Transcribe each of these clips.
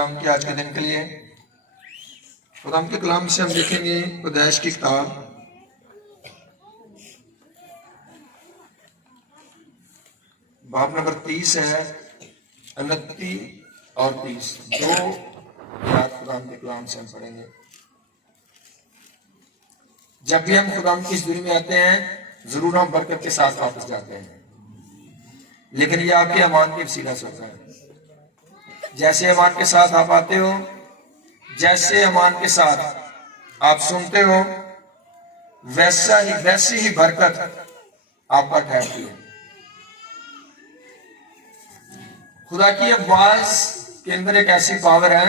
खुदा के आज के दिन के लिए। खुदा के कलाम से हम देखेंगे पैदाइश की किताब बाब नंबर 30 है, 29 और 30 दो रात खुदा के कलाम से हम पढ़ेंगे। जब भी हम खुदा की इस दुनिया में आते हैं जरूर हम बरकत के साथ वापस जाते हैं, लेकिन ये आपके ईमान के वसीला से होता है। जैसे ईमान के साथ आप आते हो, जैसे ईमान के साथ आप सुनते हो, वैसी ही बरकत आप पर ठहरती है। खुदा की आवाज के अंदर एक ऐसी पावर है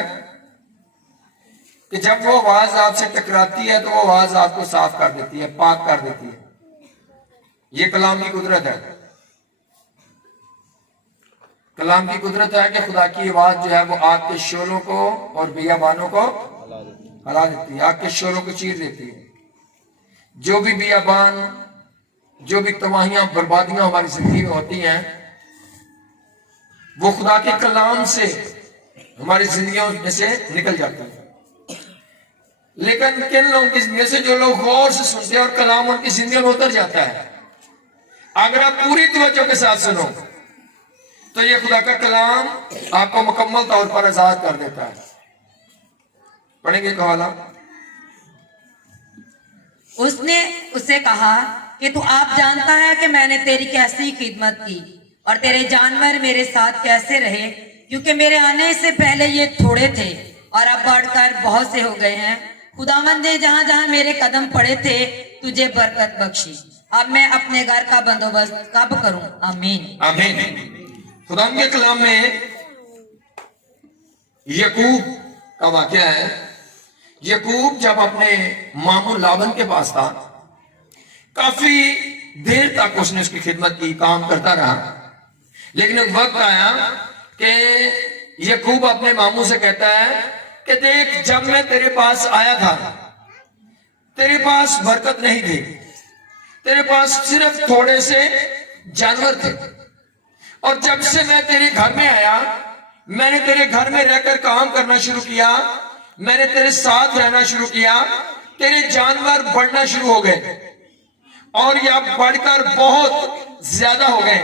कि जब वो आवाज आपसे टकराती है तो वो आवाज आपको साफ कर देती है, पाक कर देती है। ये कलाम की कुदरत है। कलाम की कुदरत है कि खुदा की आवाज जो है वो आग के शोलों को और बियाबानों को हला देती है, आग के शोलों को चीर देती है। जो भी बियाबान, जो भी तबाहियां बर्बादियां हमारी जिंदगी में होती हैं वो खुदा के कलाम से हमारी जिंदगियों में से निकल जाती है। लेकिन किन लोगों की जिंदगी से जो लोग गौर से सुनते हैं और कलाम उनकी जिंदगी में उतर जाता है, अगर आप पूरी तवज्जो के साथ सुनो तो ये खुदा का कलाम आपको मुकम्मल तौर पर आजाद कर देता है। पढ़ेंगे कवाला। उसने उससे कहा कि तू आप जानता है कि मैंने तेरी कैसी खिदमत की और तेरे जानवर मेरे साथ कैसे रहे, क्योंकि मेरे आने से पहले ये थोड़े थे और अब बढ़कर बहुत से हो गए हैं। खुदावंद ने जहां जहां मेरे कदम पड़े थे तुझे बरकत बख्शी। अब मैं अपने घर का बंदोबस्त कब करूं? आमीन आमीन। खुदा के कलाम में यकूब का वाकया है। यकूब जब अपने मामू लाबन के पास था, काफी देर तक उसने उसकी खिदमत की, काम करता रहा। लेकिन एक वक्त आया कि यकूब अपने मामू से कहता है कि देख, जब मैं तेरे पास आया था तेरे पास बरकत नहीं थी, तेरे पास सिर्फ थोड़े से जानवर थे, और जब से मैं तेरे घर में आया मैंने तेरे घर में रहकर काम करना शुरू किया, मैंने तेरे साथ रहना शुरू किया, तेरे जानवर बढ़ना शुरू हो गए और या बढ़कर बहुत ज्यादा हो गए।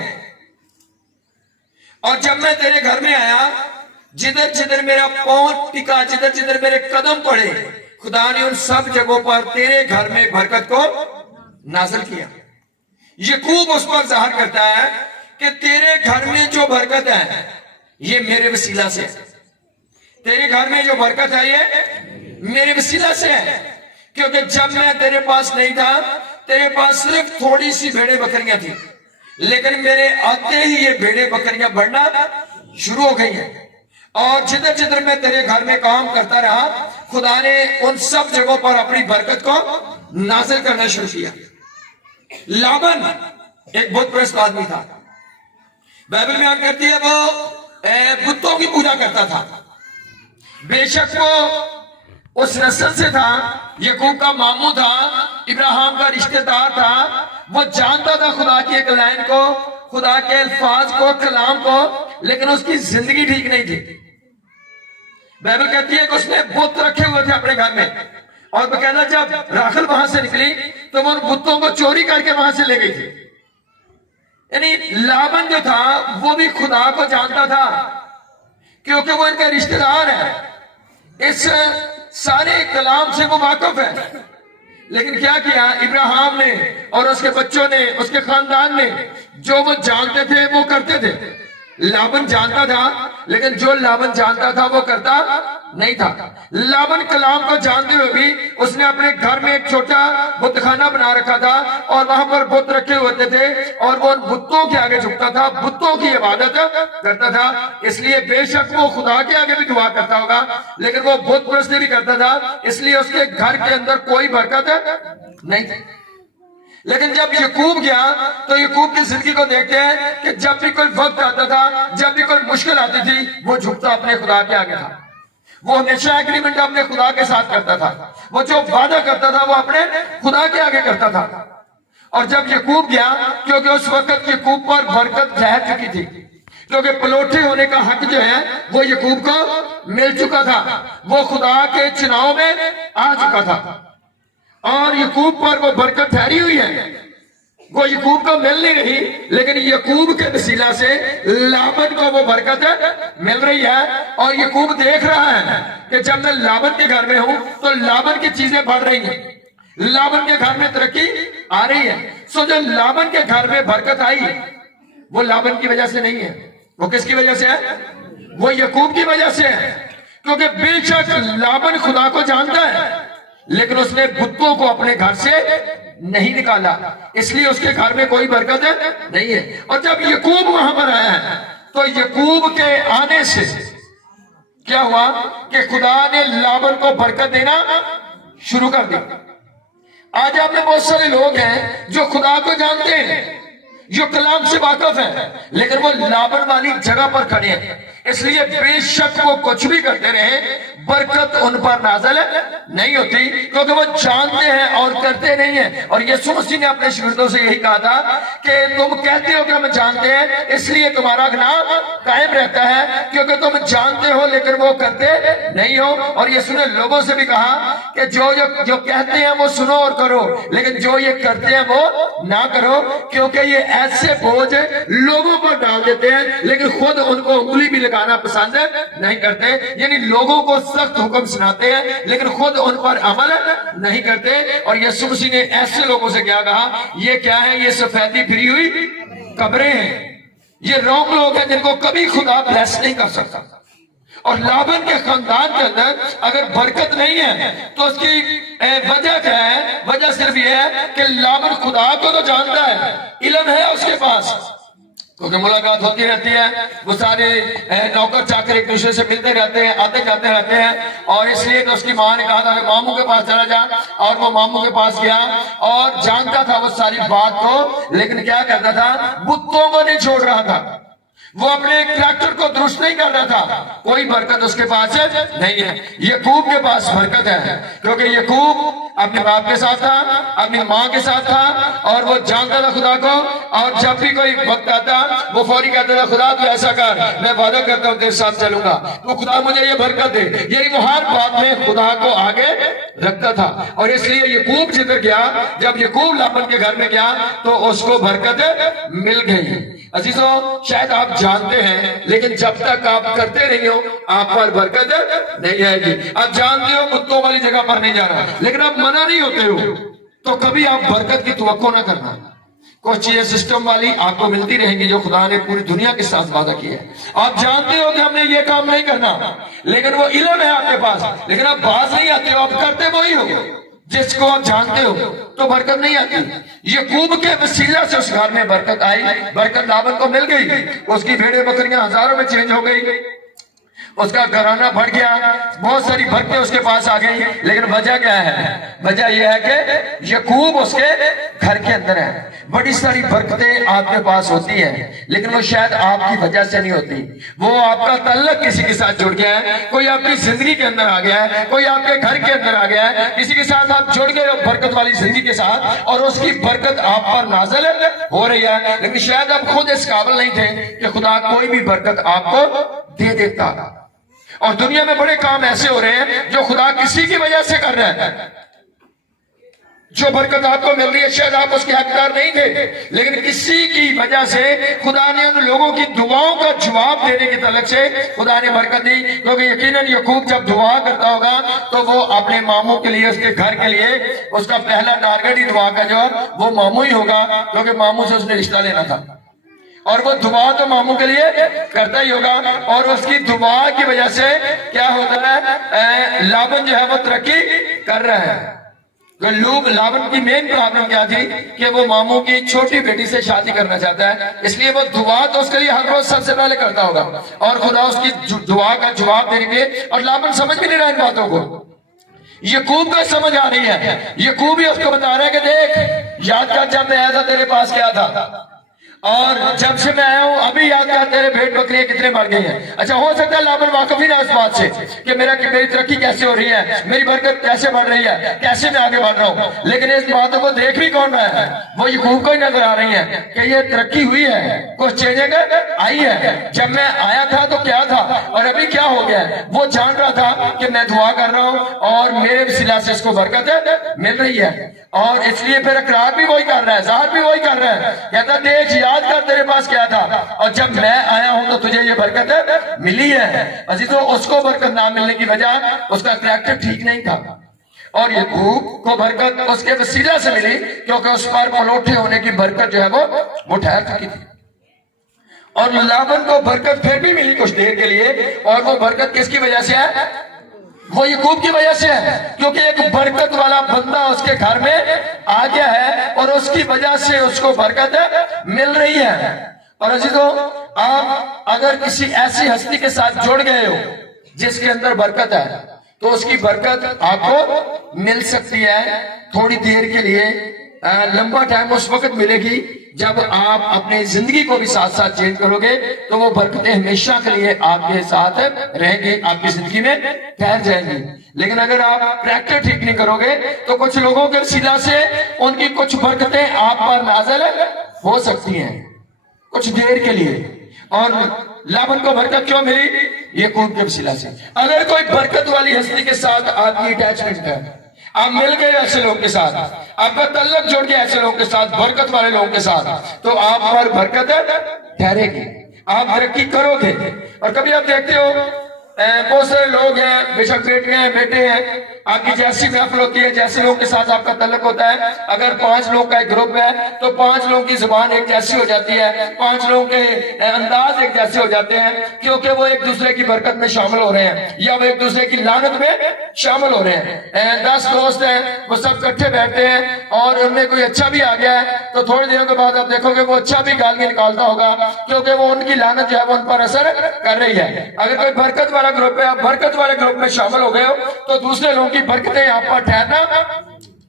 और जब मैं तेरे घर में आया, जिधर जिधर मेरा पांव टिका, जिधर जिधर मेरे कदम पड़े, खुदा ने उन सब जगहों पर तेरे घर में बरकत को नाज़िल किया। यकूब उस पर ज़ाहिर करता है कि तेरे घर में जो बरकत है ये मेरे वसीला से है। तेरे घर में जो बरकत है ये मेरे वसीला से है, क्योंकि जब मैं तेरे पास नहीं था तेरे पास सिर्फ थोड़ी सी भेड़े बकरियां थी, लेकिन मेरे आते ही ये भेड़े बकरियां बढ़ना शुरू हो गई हैं। और जिधर जिधर मैं तेरे घर में काम करता रहा, खुदा ने उन सब जगहों पर अपनी बरकत को नाज़िल करना शुरू किया। लाबन एक बहुत परस्त आदमी था। बाइबल बयान करती है वो बुतों की पूजा करता था। बेशक वो उस नस्ल से था, यकूब का मामू था, इब्राहिम का रिश्तेदार था। वो जानता था खुदा की एक लाइन को, खुदा के अल्फाज को, कलाम को, लेकिन उसकी जिंदगी ठीक नहीं थी। बाइबल कहती है कि उसने बुत रखे हुए थे अपने घर में, और बकायदा जब राखल वहां से निकली तो वो उन बुतों को चोरी करके वहां से ले गई थी। यानी लाबन जो था वो भी खुदा को जानता था, क्योंकि वो इनका रिश्तेदार है, इस सारे कलाम से वो वाकिफ है। लेकिन क्या किया इब्राहिम ने और उसके बच्चों ने, उसके खानदान ने, जो वो जानते थे वो करते थे। लाबन जानता था, लेकिन जो लाबन जानता था वो करता नहीं था। लाबन कलाम को जानते हुए भी उसने अपने घर में एक छोटा बुतखाना बना रखा था और वहां पर बुत रखे होते थे, और वो उन बुतों के आगे झुकता था, बुतों की इबादत करता था। इसलिए बेशक वो खुदा के आगे भी दुआ करता होगा, लेकिन वो बुत परस्ती भी करता था, इसलिए उसके घर के अंदर कोई बरकत नहीं थी। लेकिन जब यकूब गया तो यकूब की जिंदगी को देखते हैं कि जब भी कोई वक्त आता था, जब भी कोई मुश्किल आती थी, वो झुकता अपने खुदा के आगे था। वो हमेशा एग्रीमेंट अपने खुदा के साथ करता था, वो जो वादा करता था वो अपने खुदा के आगे करता था। और जब यकूब गया, क्योंकि उस वक्त यकूब पर बरकत ठहर चुकी थी, क्योंकि पलोठे होने का हक जो है वो यकूब को मिल चुका था, वो खुदा के चुनाव में आ चुका था और यकूब पर वो बरकत ठहरी हुई है। वो यकूब को मिल नहीं रही, लेकिन यकूब के वसीला से लाबन को वो बरकत मिल रही है। और यकूब देख रहा है कि जब मैं लाबन के घर में हूं तो लाबन की चीजें बढ़ रही हैं, लाबन के घर में तरक्की आ रही है। सो जो लाबन के घर में बरकत आई वो लाबन की वजह से नहीं है, वो किसकी वजह से है? वो यकूब की वजह से है। क्योंकि बेशक लाबन खुदा को जानता है, लेकिन उसने बुतों को अपने घर से नहीं निकाला, इसलिए उसके घर में कोई बरकत नहीं है। और जब यकूब वहां पर आया है तो यकूब के आने से क्या हुआ कि खुदा ने लाबन को बरकत देना शुरू कर दी। आज आप में बहुत सारे लोग हैं जो खुदा को जानते हैं, जो कलाम से वाकिफ है, लेकिन वो लाबन वाली जगह पर खड़े हैं। इसलिए बेशक वो कुछ भी करते रहे, बरकत उन पर नाज़िल नहीं होती, क्योंकि वो जानते हैं और करते नहीं है। और यीशु मसीह ने अपने शागिर्दों से यही कहा था कि तुम कहते हो कि हम जानते हैं, इसलिए तुम्हारा गुनाह कायम रहता है, क्योंकि तुम जानते हो लेकिन वो करते नहीं हो। और यीशु ने लोगों से भी कहा कि जो कहते हैं वो सुनो और करो, लेकिन जो ये करते हैं वो ना करो, क्योंकि ये ऐसे बोझ लोगों पर डाल देते हैं लेकिन खुद उनको उंगली भी लगाना पसंद नहीं करते। यानी लोगों को सख्त हुक्म सुनाते हैं लेकिन खुद उन पर अमल नहीं करते। और यीशु मसीह ने ऐसे लोगों से क्या कहा? ये क्या है? ये सफेदी फिरी हुई कब्रें हैं, ये रॉन्ग लोग हैं जिनको कभी खुदा ब्लेस नहीं कर सकता। और लाबन के खानदान के अंदर अगर बरकत नहीं है तो उसकी वजह क्या है? वजह सिर्फ यह है कि लाबन खुदा को तो जानता है, इल्म है उसके पास, क्योंकि मुलाकात होती रहती है, वो सारे नौकर चाकर एक दूसरे से मिलते रहते हैं, आते जाते रहते हैं। और इसलिए तो उसकी माँ ने कहा था कि मामू के पास चला जा, और वो मामू के पास गया और जानता था वो सारी बात को, लेकिन क्या करता था? बुतों को नहीं छोड़ रहा था, वो अपने कैरेक्टर को दुरुस्त नहीं कर रहा था। कोई बरकत उसके पास नहीं है। यकूब के पास बरकत है, क्योंकि यकूब अपने बाप के साथ था, अपनी माँ के साथ था, और वो जानता था खुदा को। और जब भी कोई वक्त आता वो फौरी कहता था, खुदा तू ऐसा कर, मैं वादा करता हूँ तेरे साथ चलूंगा, तो खुदा मुझे ये बरकत दे। यही वो हर बात में खुदा को आगे रखता था। और इसलिए यकूब जिधर गया, जब यकूब लाबन के घर में गया तो उसको बरकत मिल गई। अजीजों, शायद आप जानते हैं, लेकिन जब तक आप करते नहीं हो आप पर बरकत नहीं आएगी। आप जानते हो कुत्तों वाली जगह पर नहीं जाना, लेकिन आप मना नहीं होते हो, तो कभी आप बरकत की तवक्को ना करना। कुछ चीजें सिस्टम वाली आपको मिलती रहेंगी जो खुदा ने पूरी दुनिया के साथ वादा किया है। आप जानते हो कि हमने ये काम नहीं करना, लेकिन वो इल्म है आपके पास, लेकिन आप बात नहीं आते हो, आप करते वही हो जिसको आप जानते हो, तो बरकत नहीं आती। यकूब के वसीला से उस घर में बरकत आई, बरकत लाबन को मिल गई। उसकी भेड़े बकरियां हजारों में चेंज हो गई, उसका घराना बढ़ गया, बहुत सारी बरकतें उसके पास आ गई। लेकिन वजह क्या है? वजह यह है कि यकूब उसके घर के अंदर है। बड़ी सारी बरकतें आपके पास होती है, लेकिन वो शायद आपकी वजह से नहीं होती। वो आपका तल्लक किसी के साथ जुड़ गया है, कोई आपकी जिंदगी के अंदर आ गया है, कोई आपके घर के अंदर आ गया है, किसी के साथ आप जुड़ गए हो बरकत वाली जिंदगी के साथ, और उसकी बरकत आप पर नाज़िल हो रही है। लेकिन शायद आप खुद इस काबिल नहीं थे कि खुदा कोई भी बरकत आपको दे देता। और दुनिया में बड़े काम ऐसे हो रहे हैं जो खुदा किसी की वजह से कर रहा है। जो बरकत आपको मिल रही है शायद आप उसके हकदार नहीं थे, लेकिन किसी की वजह से खुदा ने उन लोगों की दुआओं का जवाब देने की तलक से खुदा ने बरकत दी। क्योंकि यकीनन यकूब जब दुआ करता होगा तो वो अपने मामू के लिए, उसके घर के लिए, उसका पहला टारगेट ही दुआ का जो वो मामू ही होगा, क्योंकि मामू से उसने रिश्ता लेना था। और वो दुआ तो मामू के लिए करता ही होगा, और उसकी दुआ की वजह से क्या होता है? लाबन जो है वो तरक्की कर रहा है। लोग, लाबन की मेन प्रॉब्लम क्या थी कि वो मामू की छोटी बेटी से शादी करना चाहता है, इसलिए वो दुआ तो उसके लिए हर रोज सबसे पहले करता होगा, और खुदा उसकी दुआ का जवाब देंगे। और लाबन समझ भी नहीं रहा इन बातों को, यकूब को समझ आ रही है। यकूब ही उसको बता रहा है कि देख, याद कर जब मैं आया था तेरे पास क्या था, اور جب سے میں آیا ہوں ابھی یاد کر تیرے بھیڑ بکریاں کتنے مر گئی ہیں. اچھا ہو سکتا ہے لابن واقف ہی نہ اس بات سے کہ میری ترقی کیسے ہو رہی ہے, میری برکت کیسے بڑھ رہی ہے, کیسے میں آگے بڑھ رہا ہوں, لیکن اس باتوں کو دیکھ بھی کون رہا ہے, وہ یعقوب کو ہی نظر آ رہی ہیں کہ یہ ترقی ہوئی ہے, کچھ چینجنگ آئی ہے. جب میں آیا تھا تو کیا تھا اور ابھی کیا ہو گیا ہے, وہ جان رہا تھا کہ میں دعا کر رہا ہوں اور میرے وسیلہ سے اس کو برکت مل رہی ہے, اور اس لیے پھر اقرار بھی وہی کر رہا ہے, ظاہر بھی وہی کر رہا ہے. کہتا دیکھ یاد کر تیرے پاس کیا تھا, اور جب میں آیا ہوں تو تجھے یہ برکت ملی ہے. عزیزو اس کو برکت نہ ملنے کی وجہ اس کا کریکٹر ٹھیک نہیں تھا, اور یعقوب کو برکت اس کے وسیلہ سے ملی کیونکہ اس پر پلوٹے ہونے کی برکت جو ہے وہ ٹھہر چکی تھی. اور لابن کو برکت پھر بھی ملی کچھ دیر کے لیے, اور وہ برکت کس کی وجہ سے ہے, وہ یعقوب کی وجہ سے ہے, کیونکہ ایک برکت والا بندہ اس کے گھر میں آ گیا ہے اور اس کی وجہ سے اس کو برکت مل رہی ہے. اور عزیزو آپ اگر کسی ایسی ہستی کے ساتھ جڑ گئے ہو جس کے اندر برکت ہے تو اس کی برکت آپ کو مل سکتی ہے تھوڑی دیر کے لیے, لمبا ٹائم اس وقت ملے گی جب آپ اپنی زندگی کو بھی ساتھ ساتھ چینج کرو گے تو وہ برکتیں ہمیشہ کے لیے آپ کے ساتھ رہیں گی, آپ کی زندگی میں ٹھہر جائیں گی. لیکن اگر آپ کریکٹر ٹھیک نہیں کرو گے تو کچھ لوگوں کے وسیلہ سے ان کی کچھ برکتیں آپ پر نازل ہو سکتی ہیں کچھ دیر کے لیے. اور لابن کو برکت کیوں ملی, یعقوب کے وسیلہ سے. اگر کوئی برکت والی ہستی کے ساتھ آپ کی اٹیچمنٹ ہے, آپ مل گئے ایسے لوگوں کے ساتھ, آپ کا تعلق جوڑ گیا ایسے لوگوں کے ساتھ, برکت والے لوگوں کے ساتھ, تو آپ پر برکت ٹھہرے گی, آپ ترقی کرو گے. اور کبھی آپ دیکھتے ہو بہت سارے لوگ ہیں, بے شک بیٹیاں ہیں, بیٹے ہیں, آپ کی جیسی محفل ہوتی ہے, جیسے لوگوں کے ساتھ آپ کا تعلق ہوتا ہے, اگر 5 لوگوں کا ایک گروپ ہے تو 5 لوگوں کی زبان ایک جیسی ہو جاتی ہے, 5 لوگوں کے انداز ایک جیسے ہو جاتے ہیں, کیونکہ وہ ایک دوسرے کی برکت میں شامل ہو رہے ہیں یا وہ ایک دوسرے کی لعنت میں شامل ہو رہے ہیں. 10 دوست ہیں, وہ سب اکٹھے بیٹھتے ہیں اور ان میں کوئی اچھا بھی آ گیا ہے تو تھوڑے دنوں کے بعد آپ دیکھو گے وہ اچھا بھی گالیاں نکالتا ہوگا, کیونکہ وہ ان کی لعنت جو ہے وہ ان پر اثر کر رہی ہے. اگر کوئی برکت والا گروپ ہے, آپ برکت والے گروپ میں شامل ہو گئے ہو تو دوسرے لوگوں کی برکتیں آپ پر ٹھہرنا,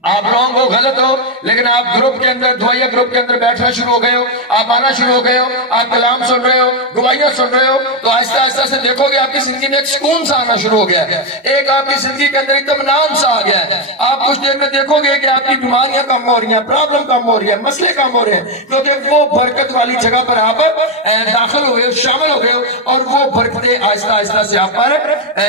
آپ رونگ ہو, غلط ہو, لیکن آپ گروپ کے اندر, دعائیہ گروپ کے اندر بیٹھنا شروع ہو گئے ہو, آپ آنا شروع ہو گئے ہو, آپ کلام سن رہے ہو, گواہیاں سن رہے ہو, تو آہستہ آہستہ سے دیکھو گے آپ کی زندگی میں ایک سکون سا آنا شروع ہو گیا ہے, ایک آپ کی زندگی کے اندر اطمینان سا آ گیا ہے. آپ کچھ دیر میں دیکھو گے کہ آپ کی بیماریاں کم ہو رہی ہیں, پرابلم کم ہو رہی ہے, مسئلے کم ہو رہے ہیں, کیونکہ وہ برکت والی جگہ پر آپ داخل ہو گئے ہو, شامل ہو گئے ہو, اور وہ برکتیں آہستہ آہستہ سے آپ پر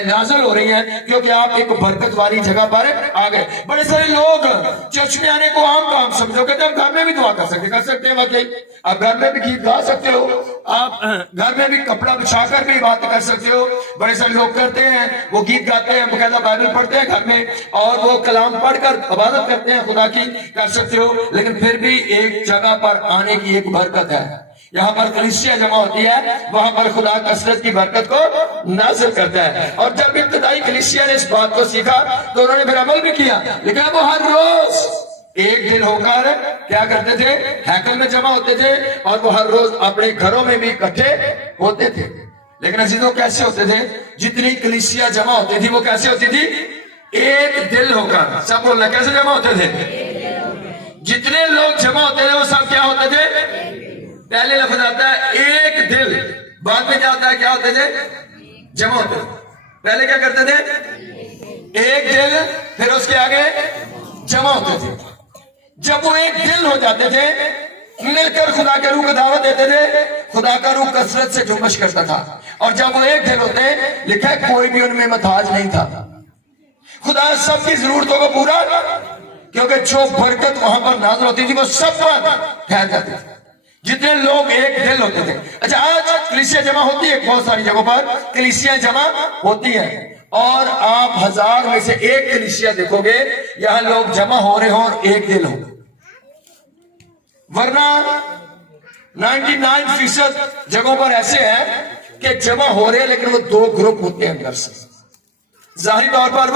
نازل ہو رہی ہیں کیونکہ آپ ایک برکت والی جگہ پر آ گئے. بڑے سارے لوگ چرچ میں آنے کو عام کام سمجھو, کہتے ہیں ہم گھر میں بھی دعا کر سکتے ہیں واقعی, آپ گھر میں بھی گیت گا سکتے ہو, آپ گھر میں بھی کپڑا بچھا کر بھی بات کر سکتے ہو. بڑے سارے لوگ کرتے ہیں, وہ گیت گاتے ہیں, باقاعدہ بائبل پڑھتے ہیں گھر میں, اور وہ کلام پڑھ کر عبادت کرتے ہیں خدا کی, کر سکتے ہو. لیکن پھر بھی ایک جگہ پر آنے کی ایک برکت ہے, یہاں پر کلیسیا جمع ہوتی ہے, وہاں پر خدا کثرت کی برکت کو نازل کرتا ہے. اور جب ابتدائی کلیسیا نے اس بات کو سیکھا تو انہوں نے پھر عمل بھی کیا, لیکن وہ ہر روز ایک دن ہو کر کیا کرتے تھے, ہیکل میں جمع ہوتے تھے, اور وہ ہر روز اپنے گھروں میں بھی اکٹھے ہوتے تھے. لیکن عزیزوں کیسے ہوتے تھے, جتنی کلیسیا جمع ہوتی تھی وہ کیسے ہوتی تھی, ایک دل ہو کر. سب بولنا, کیسے جمع ہوتے تھے, جتنے لوگ جمع ہوتے تھے وہ سب کیا ہوتے تھے, پہلے لفظ آتا ہے ایک دل, بعد میں کیا ہوتا ہے, کیا ہوتے تھے, جمع ہوتے تھے. پہلے کیا کرتے تھے, ایک دل, پھر اس کے آگے جمع ہوتے تھے. جب وہ ایک دل ہو جاتے تھے, مل کر خدا کے روح کو دعوت دیتے تھے, خدا کا روح کثرت سے جنبش کرتا تھا. اور جب وہ ایک دل ہوتے, لکھا ہے کوئی بھی ان میں محتاج نہیں تھا, خدا سب کی ضرورتوں کو پورا, کیونکہ جو برکت وہاں پر نازل ہوتی تھی وہ سب پر ٹھہر جاتی تھی جتنے لوگ ایک دل ہوتے تھے. اچھا آج کلیسیا جمع ہوتی ہے, بہت ساری جگہوں پر کلیسیا جمع ہوتی ہیں, اور آپ 1000 میں سے ایک کلیسیا دیکھو گے یہاں لوگ جمع ہو رہے ہوں اور ایک دل ہو, ورنہ 99% جگہوں پر ایسے ہیں کہ جمع ہو رہے ہیں لیکن وہ 2 گروپ ہوتے ہیں اندر سے. ظاہری طور پر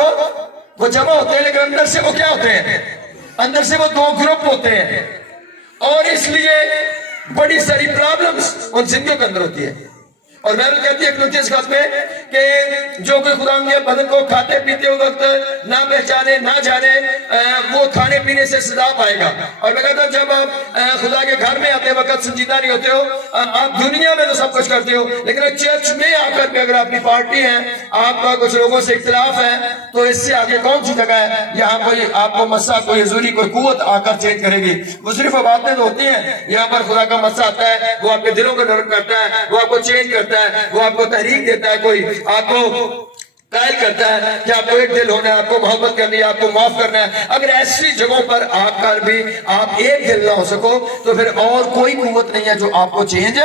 وہ جمع ہوتے ہیں لیکن اندر سے وہ کیا ہوتے ہیں, اندر سے وہ 2 گروپ ہوتے ہیں. اور اس لیے بڑی ساری پرابلمز ان زندگیوں کے اندر ہوتی ہے. اور بائبل کہتی ہے ایک نوٹس خط میں کہ جو کوئی خدا کے بدن کو کھاتے پیتے ہوئے وقت نہ پہچانے نہ جانے وہ کھانے پینے سے سزا پائے گا. اور میں کہتا ہوں جب آپ خدا کے گھر میں آتے وقت سنجیدہ نہیں ہوتے ہو, آپ دنیا میں تو سب کچھ کرتے ہو, لیکن چرچ میں آ کر بھی اگر آپ کی پارٹی ہے, آپ کا کچھ لوگوں سے اختلاف ہے, تو اس سے آگے کون سی جگہ ہے یہاں کوئی آپ کو مسا کوئی حضوری کوئی قوت آ کر چینج کرے گی. وہ صرف باتیں تو ہوتی ہیں, یہاں پر خدا کا مسا آتا ہے, وہ آپ کے دلوں کو نرم کرتا ہے, وہ آپ کو چینج کرتا ہے, وہ آپ کو تحریک دیتا ہے, کوئی آپ کو قائل کرتا ہے کہ آپ کو ایک دل ہونا ہے, آپ کو محبت کرنی ہے, آپ کو معاف کرنا ہے. اگر ایسی جگہوں پر آ کر بھی آپ ایک دل نہ ہو سکو تو پھر اور کوئی قوت نہیں ہے جو آپ کو چینج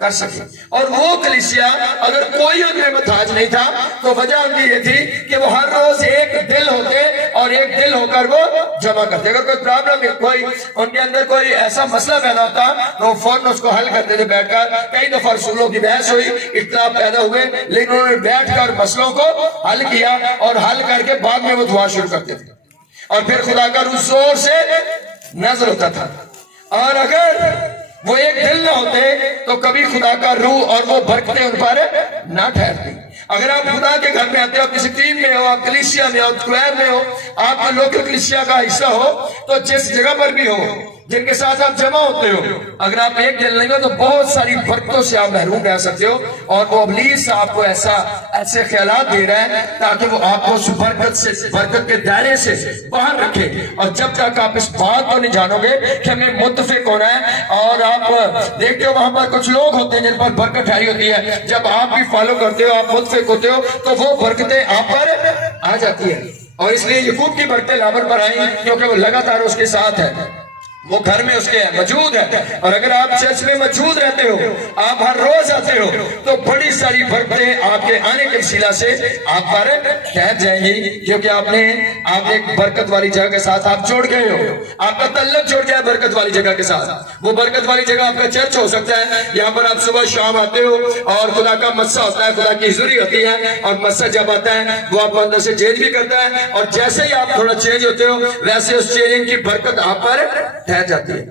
کر سکے. اور وہ کلیسیا اگر کوئی ان میں محتاج نہیں تھا تو وجہ ان کی یہ تھی کہ وہ ہر روز ایک دل ہوتے اور ایک دل ہو کر وہ جمع کرتے. اگر کوئی پرابلم کوئی ان کے اندر کوئی ایسا مسئلہ پیدا ہوتا تو وہ فوراً اس کو حل کرتے تھے بیٹھ کر. کئی دفعہ رسولوں کی بحث ہوئی, اختلاف پیدا ہوئے, لیکن انہوں نے بیٹھ کر مسئلوں کو حل کیا اور حل کر کے بعد میں وہ دعا شروع کرتے تھے. اور پھر خدا کا روح زور سے نظر ہوتا تھا. اور اگر وہ ایک دل نہ ہوتے تو کبھی خدا کا روح اور وہ برکتیں ان پر نہ ٹھہرتی. اگر آپ خدا کے گھر میں آتے ہو, کسی ٹیم میں ہو, آپ کلیسیا میں ہو, اسکوائر میں ہو, آپ لوکل کلیسیا کا حصہ ہو, تو جس جگہ پر بھی ہو جن کے ساتھ آپ جمع ہوتے ہو, اگر آپ ایک دل نہیں ہو تو بہت ساری برکتوں سے آپ محروم رہ سکتے ہو. اور وہ ابلیس آپ کو ایسے خیالات دے رہا ہے تاکہ وہ آپ کو اس برکت کے دائرے سے باہر رکھے. اور جب تک آپ اس بات کو نہیں جانو گے کہ ہمیں متفق ہونا ہے, اور آپ دیکھتے ہو وہاں پر کچھ لوگ ہوتے ہیں جن پر برکت ٹھہری ہوتی ہے, جب آپ بھی فالو کرتے ہو, آپ متفق ہوتے ہو, تو وہ برکتیں آپ پر آ جاتی ہیں. اور اس لیے یعقوب کی برکتیں لابر پر آئیں کیونکہ وہ لگاتار اس کے ساتھ ہے, وہ گھر میں اس کے موجود ہے. اور اگر آپ چرچ میں موجود رہتے ہو, آپ ہر روز آتے ہو, تو بڑی ساری برکتیں آپ کے آنے کے وسیلہ سے آپ پر ٹھہر جائیں گی, کیونکہ آپ ایک برکت والی جگہ کے ساتھ آپ جڑ گئے ہو. آپ کا تعلق جڑ گیا برکت والی جگہ کے ساتھ. وہ برکت والی جگہ آپ کا چرچ ہو سکتا ہے, یہاں پر آپ صبح شام آتے ہو اور خدا کا مسا ہوتا ہے, خدا کی حضوری ہوتی ہے, اور مسا جب آتا ہے وہ آپ کو اندر سے چینج بھی کرتا ہے. اور جیسے ہی آپ تھوڑا چینج ہوتے ہو ویسے اس چینج کی برکت آپ پر ٹھہر جاتی ہے.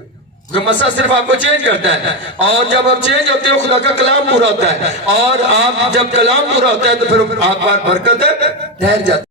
مسا صرف آپ کو چینج کرتا ہے, اور جب آپ چینج ہوتے ہو خدا کا کلام پورا ہوتا ہے, اور آپ جب کلام پورا ہوتا ہے تو پھر آپ پر برکت ٹھہر جاتی ہے.